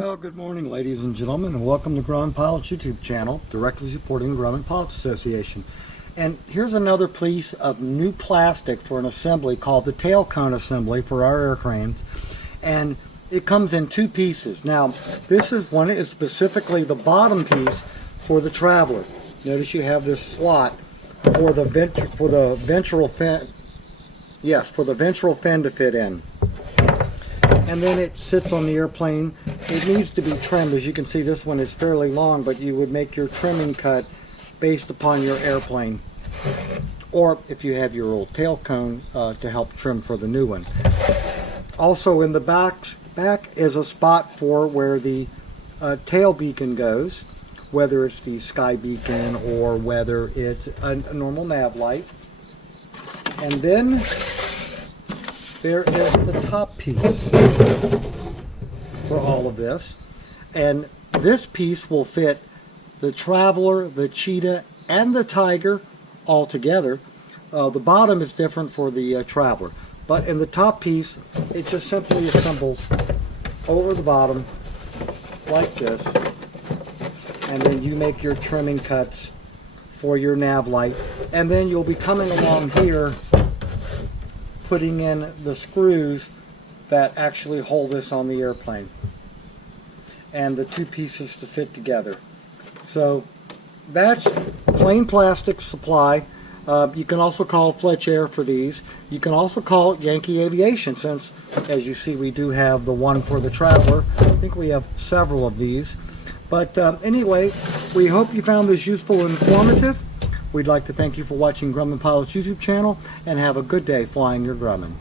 Well, good morning, ladies and gentlemen, and welcome to Grumman Pilot's YouTube channel, directly supporting the Grumman Pilots Association. And here's another piece of new plastic for an assembly called the tail cone assembly for our airframes. And it comes in two pieces. Now, this is one is specifically the bottom piece for the Traveler. Notice you have this slot for the ventral fin. Yes, for the ventral fin to fit in. And then it sits on the airplane. It needs to be trimmed. As you can see, this one is fairly long, but you would make your trimming cut based upon your airplane, or if you have your old tail cone to help trim for the new one. Also in the back is a spot for where the tail beacon goes, whether it's the sky beacon or whether it's a normal nav light. And then there is the top piece for all of this, and this piece will fit the Traveler, the Cheetah, and the Tiger all together. The bottom is different for the Traveler, but in the top piece it just simply assembles over the bottom like this, and then you make your trimming cuts for your nav light, and then you'll be coming along here putting in the screws that actually hold this on the airplane, and the two pieces to fit together. So that's plain plastic supply. You can also call Fletch Air for these. You can also call it Yankee Aviation, since as you see we do have the one for the Traveler. I think we have several of these. But anyway, we hope you found this useful and informative. We'd like to thank you for watching Grumman Pilot's YouTube channel, and have a good day flying your Grumman.